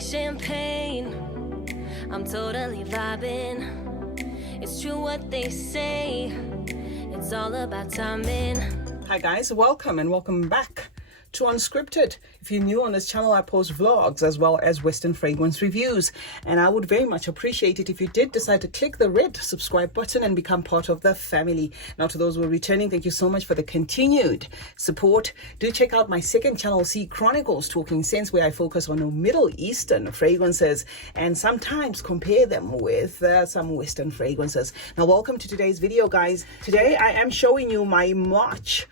drink champagne. I'm totally vibing. It's true what they say. It's all about timing. Hi guys, welcome and welcome back to Unscripted. If you're new on this channel, I post vlogs as well as Western fragrance reviews, and I would very much appreciate it if you did decide to click the red subscribe button and become part of the family. Now, to those who are returning, thank you so much for the continued support. Do check out my second channel, C Chronicles Talking Sense, where I focus on Middle Eastern fragrances and sometimes compare them with some Western fragrances. Now, welcome to today's video, guys. Today I am showing you my March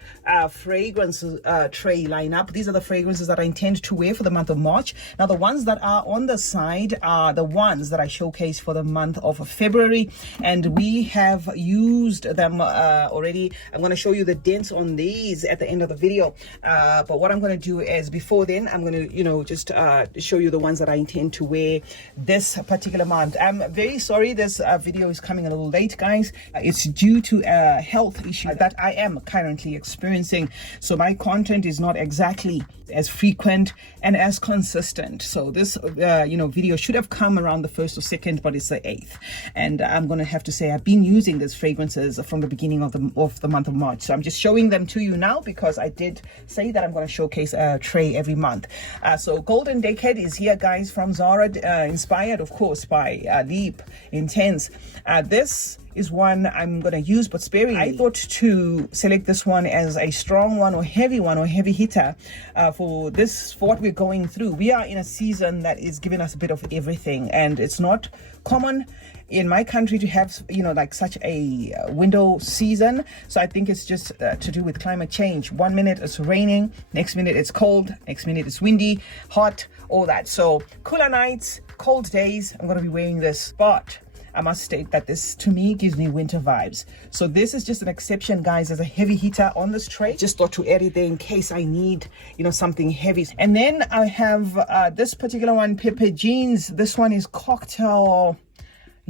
fragrance tray lineup. These are the fragrances that I intend to wear for the month of March. Now, the ones that are on the side are the ones that I showcase for the month of February, and we have used them already. I'm going to show you the dents on these at the end of the video, but what I'm going to do is before then I'm going to just show you the ones that I intend to wear this particular month. I'm very sorry this video is coming a little late, guys. It's due to a health issue that I am currently experiencing, so my content is not exactly as frequent and as consistent. So this video should have come around the 1st or 2nd, but it's the 8th, and I'm gonna have to say I've been using these fragrances from the beginning of the month of March. So I'm just showing them to you now because I did say that I'm going to showcase a tray every month. So Golden Decade is here, guys, from Zara, inspired of course by Leap Intense. This is one I'm going to use, but sparingly. I thought to select this one as a strong one or heavy hitter for what we're going through. We are in a season that is giving us a bit of everything, and it's not common in my country to have like such a window season. So I think it's just to do with climate change. 1 minute it's raining, next minute it's cold, next minute it's windy, hot, all that. So cooler nights, cold days, I'm going to be wearing this, but I must state that this to me gives me winter vibes. So this is just an exception, guys, as a heavy hitter on this tray. Just thought to add it there in case I need something heavy. And then I have this particular one, Pepper Jeans. This one is Cocktail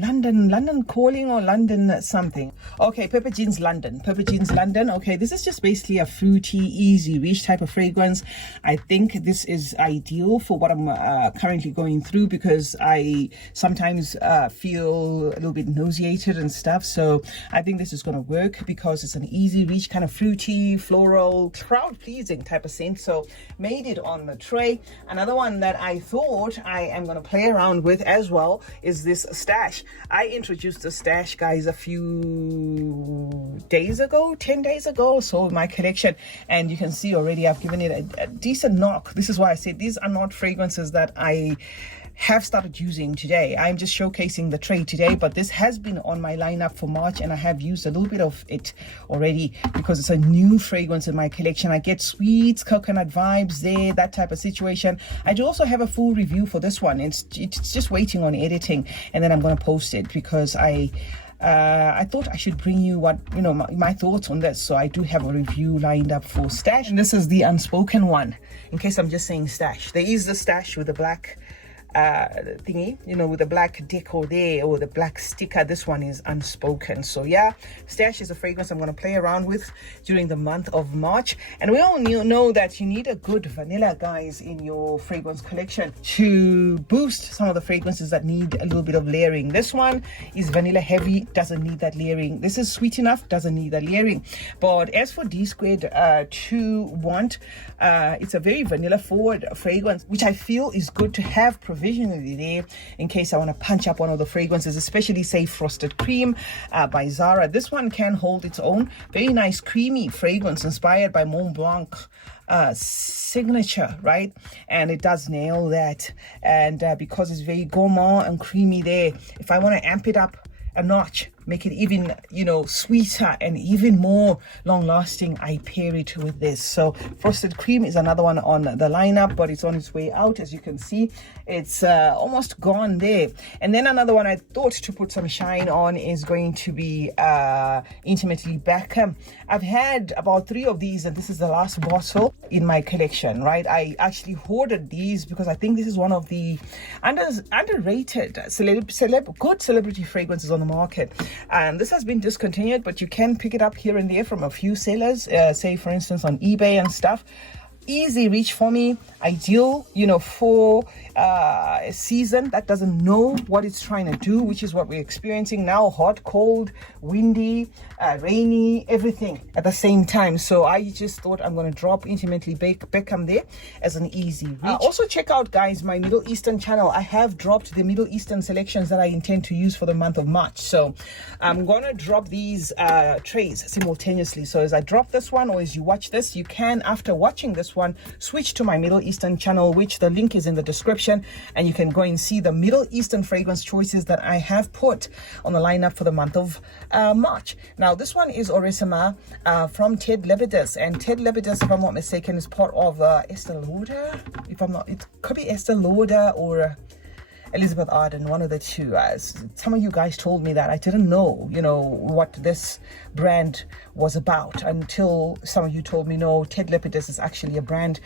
London Calling or London something. Okay, Pepper Jeans London. Okay, this is just basically a fruity, easy reach type of fragrance. I think this is ideal for what I'm currently going through, because I sometimes feel a little bit nauseated and stuff. So I think this is going to work because it's an easy reach, kind of fruity, floral, crowd pleasing type of scent. So made it on the tray. Another one that I thought I am going to play around with as well is this Stash. I introduced the Stash, guys, a few days ago, 10 days ago, so my collection, and you can see already I've given it a decent knock. This is why I said these are not fragrances that I have started using today. I'm just showcasing the tray today, but this has been on my lineup for March, and I have used a little bit of it already because it's a new fragrance in my collection. I get sweet coconut vibes there, that type of situation. I do also have a full review for this one. It's just waiting on editing, and then I'm going to post it because I thought I should bring you my thoughts on this. So I do have a review lined up for Stash, and this is the unspoken one, in case I'm just saying Stash. There is the Stash with the black thingy, with the black decor there, or the black sticker. This one is unspoken. So yeah, Stash is a fragrance I'm going to play around with during the month of March. And we all know that you need a good vanilla, guys, in your fragrance collection to boost some of the fragrances that need a little bit of layering. This one is vanilla heavy, doesn't need that layering. This is sweet enough, doesn't need that layering. But as for D squared 2 want, it's a very vanilla forward fragrance, which I feel is good to have provisionally there in case I want to punch up one of the fragrances, especially say Frosted Cream by Zara. This one can hold its own. Very nice creamy fragrance inspired by Mont Blanc signature, right? And it does nail that. And because it's very gourmand and creamy there, if I want to amp it up a notch, make it even sweeter and even more long lasting, I pair it with this. So Frosted Cream is another one on the lineup, but it's on its way out. As you can see, it's almost gone there. And then another one I thought to put some shine on is going to be Intimately Beckham. I've had about 3 of these, and this is the last bottle in my collection, right? I actually hoarded these because I think this is one of the underrated good celebrity fragrances on the market. And this has been discontinued, but you can pick it up here and there from a few sellers, say for instance on eBay and stuff. easy reach for me, ideal, you know, for a season that doesn't know what it's trying to do, which is what we're experiencing now: hot, cold, windy, rainy, everything at the same time. So I just thought I'm going to drop Intimately Beckham there as an easy reach. Also check out, guys, my Middle Eastern channel. I have dropped the Middle Eastern selections that I intend to use for the month of March. So I'm going to drop these trays simultaneously. So as I drop this one, or as you watch this, you can, after watching this one, switch to my Middle Eastern channel, which the link is in the description, and you can go and see the Middle Eastern fragrance choices that I have put on the lineup for the month of March. Now this one is Orissima from Ted Levitas, and Ted Levitas, if I'm not mistaken, is part of Estee Lauder. If I'm not, it could be Estee Lauder or Elizabeth Arden, one of the two. Some of you guys told me that. I didn't know, you know, what this brand was about until some of you told me, no, Ted Levitas is actually a brand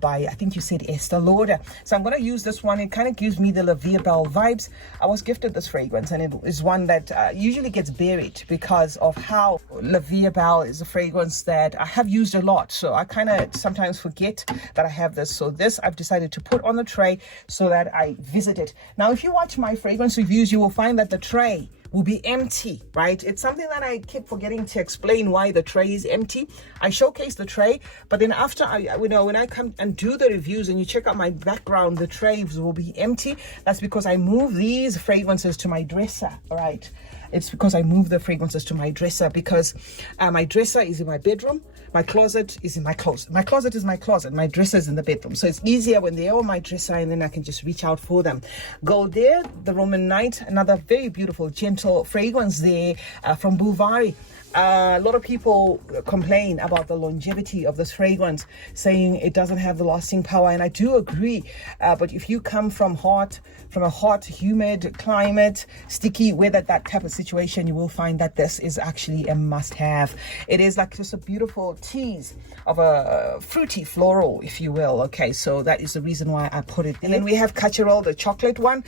by, I think you said, Estee Lauder. So I'm going to use this one. It kind of gives me the La Vie Belle vibes. I was gifted this fragrance, and it is one that usually gets buried because of how La Vie Belle is a fragrance that I have used a lot. So I kind of sometimes forget that I have this. So this I've decided to put on the tray so that I visit it. Now, if you watch my fragrance reviews, you will find that the tray will be empty, right? It's something that I keep forgetting to explain why the tray is empty. I showcase the tray, but then after when I come and do the reviews and you check out my background, the trays will be empty. That's because I move these fragrances to my dresser, all right? It's because I move the fragrances to my dresser, because my dresser is in my bedroom. My closet is in my closet. My closet is my closet. My dresser is in the bedroom. So it's easier when they're on my dresser, and then I can just reach out for them. Go there, the Roman Night, another very beautiful, gentle fragrance there from Bouvari. A lot of people complain about the longevity of this fragrance, saying it doesn't have the lasting power, and I do agree. But if you come from a hot, humid climate, sticky weather, that type of situation, you will find that this is actually a must-have. It is like just a beautiful tease of a fruity floral, if you will. Okay, so that is the reason why I put it there. And then we have Cacharel, the chocolate one.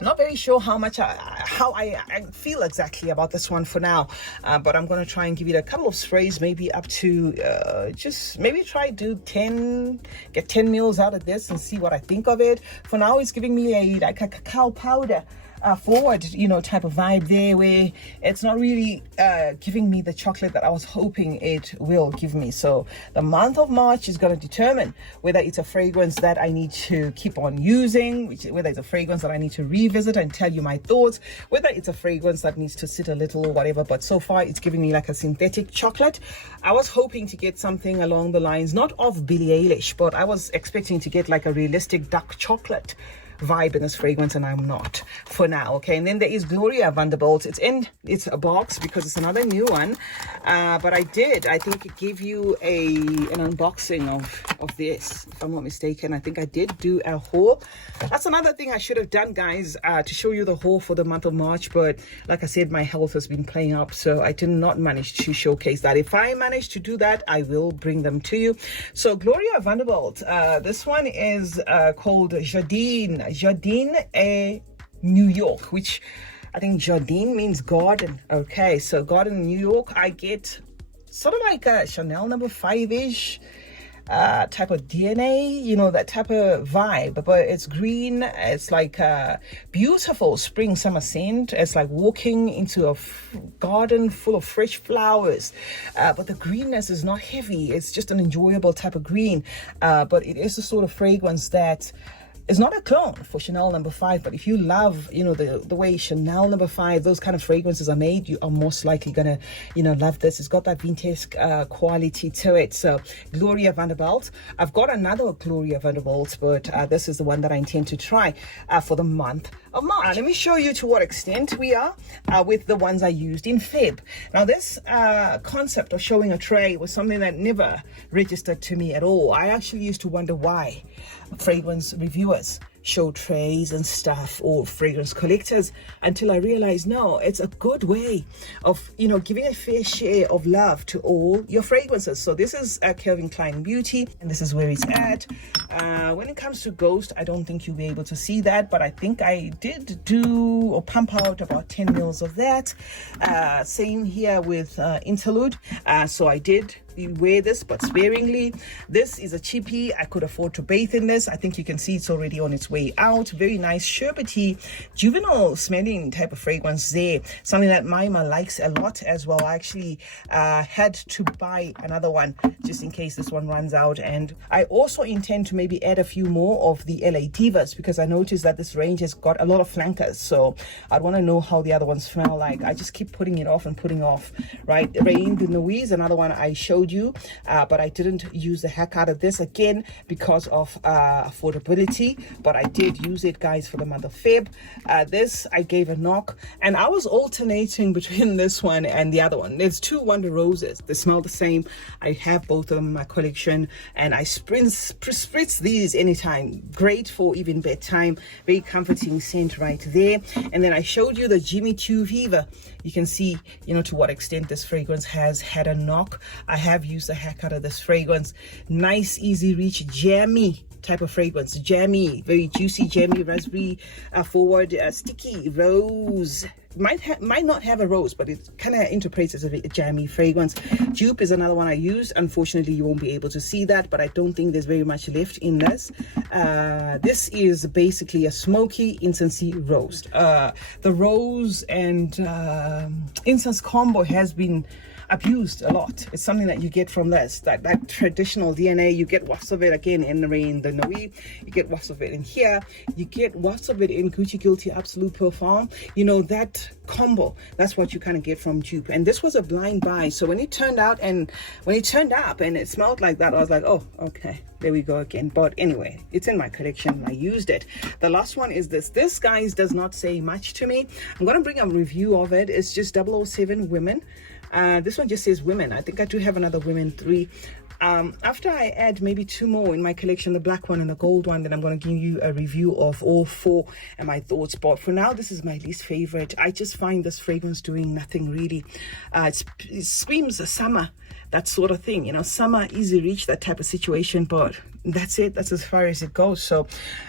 Not very sure how I feel exactly about this one for now, but I'm going to try and give it a couple of sprays, maybe up to just maybe try do 10, get 10 mils out of this and see what I think of it. For now, it's giving me like a cacao powder forward, you know, type of vibe there, where it's not really giving me the chocolate that I was hoping it will give me. So the month of March is going to determine whether it's a fragrance that I need to keep on using, whether it's a fragrance that I need to revisit and tell you my thoughts, whether it's a fragrance that needs to sit a little or whatever. But so far it's giving me like a synthetic chocolate. I was hoping to get something along the lines, not of Billie Eilish, but I was expecting to get like a realistic dark chocolate vibe in this fragrance, and I'm not for now. Okay, and then there is Gloria Vanderbilt. It's a box because it's another new one, but I think it gave you an unboxing of this, if I'm not mistaken. I think I did do a haul. That's another thing I should have done, guys, to show you the haul for the month of March, but like I said, my health has been playing up, so I did not manage to showcase that. If I manage to do that, I will bring them to you. So Gloria Vanderbilt, this one is called Jardin New York, which I think Jardin means garden. Okay, so garden in New York. I get sort of like a Chanel number 5-ish type of DNA, you know, that type of vibe, but it's green. It's like a beautiful spring summer scent. It's like walking into a garden full of fresh flowers, but the greenness is not heavy. It's just an enjoyable type of green, but it is the sort of fragrance that it's not a clone for Chanel number 5, but if you love, you know, the way Chanel number 5, those kind of fragrances are made, you are most likely gonna, you know, love this. It's got that vintage quality to it. So Gloria Vanderbilt. I've got another Gloria Vanderbilt, but this is the one that I intend to try for the month of March. Let me show you to what extent we are with the ones I used in Feb. Now this concept of showing a tray was something that never registered to me at all. I actually used to wonder why fragrance reviewers show trays and stuff, or fragrance collectors, until I realized, no, it's a good way of, you know, giving a fair share of love to all your fragrances. So this is Calvin Klein Beauty, and this is where it's at. When it comes to Ghost, I don't think you'll be able to see that, but I think I did do or pump out about 10 mils of that. Same here with Interlude. So I did you wear this, but sparingly. This is a cheapie. I could afford to bathe in this. I think you can see it's already on its way out. Very nice, sherbety, juvenile smelling type of fragrance there. Something that Maima likes a lot as well. I actually had to buy another one just in case this one runs out. And I also intend to maybe add a few more of the LA Divas, because I noticed that this range has got a lot of flankers. So I'd want to know how the other ones smell like. I just keep putting it off and putting off, right? Rain de Nuit is another one I showed you, but I didn't use the heck out of this again because of affordability, but I did use it, guys, for the month of Feb. This I gave a knock, and I was alternating between this one and the other one. There's two Wonder Roses. They smell the same. I have both of them in my collection, and I spritz these anytime. Great for even bedtime. Very comforting scent right there. And then I showed you the Jimmy Choo Viva. You can see, you know, to what extent this fragrance has had a knock. I have used the heck out of this fragrance. Nice, easy reach, jammy type of fragrance. Jammy, very juicy, jammy, raspberry forward, sticky, rose. Might not have a rose, but it kind of interprets as a jammy fragrance. Dupe is another one I use. Unfortunately, you won't be able to see that, but I don't think there's very much left in this. This is basically a smoky incensey rose. The rose and incense combo has been abused a lot. It's something that you get from this, that traditional DNA. You get wafts of it again in the Rain de Nuit. You get wafts of it in here. You get wafts of it in Gucci Guilty Absolute Perfume. You know, that combo, that's what you kind of get from Dupe. And this was a blind buy. So when it turned out and when it turned up and it smelled like that, I was like, oh, okay, there we go again. But anyway, it's in my collection. I used it. The last one is this. This, guys, does not say much to me. I'm going to bring a review of it. It's just 007 Women. This one just says women. I think I do have another women 3. After I add maybe 2 more in my collection, the black one and the gold one, then I'm going to give you a review of all 4 and my thoughts. But for now, this is my least favorite. I just find this fragrance doing nothing really. It screams summer, that sort of thing, you know, summer, easy reach, that type of situation. But that's it. That's as far as it goes. So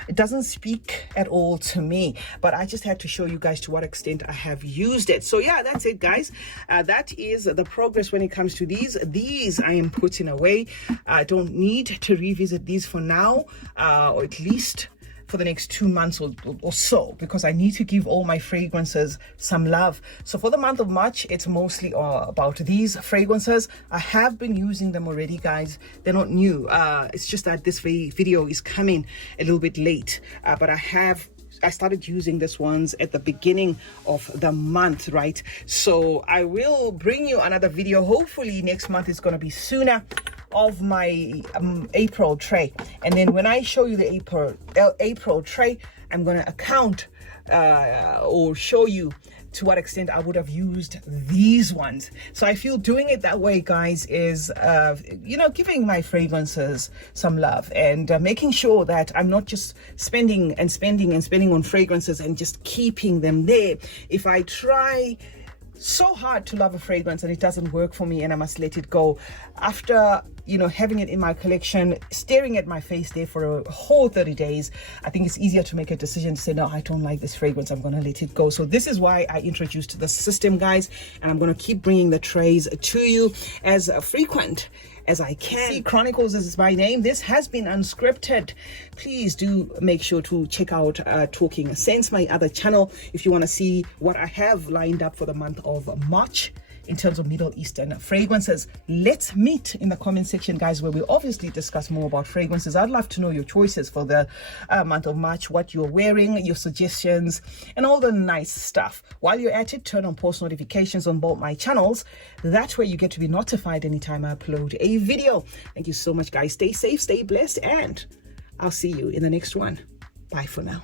it doesn't speak at all to me, but I just had to show you guys to what extent I have used it. So yeah, that's it, guys. That is the progress when it comes to these. These I am putting away. I don't need to revisit these for now, or at least for the next 2 months or so, because I need to give all my fragrances some love. So for the month of March, it's mostly about these fragrances. I have been using them already, guys. They're not new. It's just that this video is coming a little bit late, but I started using these ones at the beginning of the month, right? So I will bring you another video. Hopefully next month is going to be sooner, of my April tray. And then when I show you the April tray, I'm going to account or show you to what extent I would have used these ones. So I feel doing it that way, guys, is you know, giving my fragrances some love and making sure that I'm not just spending on fragrances and just keeping them there. If I try so hard to love a fragrance and it doesn't work for me and I must let it go, after, you know, having it in my collection, staring at my face there for a whole 30 days, I think it's easier to make a decision to say, no, I don't like this fragrance, I'm going to let it go. So this is why I introduced the system, guys, and I'm going to keep bringing the trays to you as frequent as I can. See, Chronicles is my name. This has been Unscripted. Please do make sure to check out Talking Sense, my other channel, if you want to see what I have lined up for the month of March in terms of Middle Eastern fragrances. Let's meet in the comment section, guys, where we obviously discuss more about fragrances. I'd love to know your choices for the month of March, what you're wearing, your suggestions, and all the nice stuff. While you're at it, turn on post notifications on both my channels. That way you get to be notified anytime I upload a video. Thank you so much, guys. Stay safe, stay blessed, and I'll see you in the next one. Bye for now.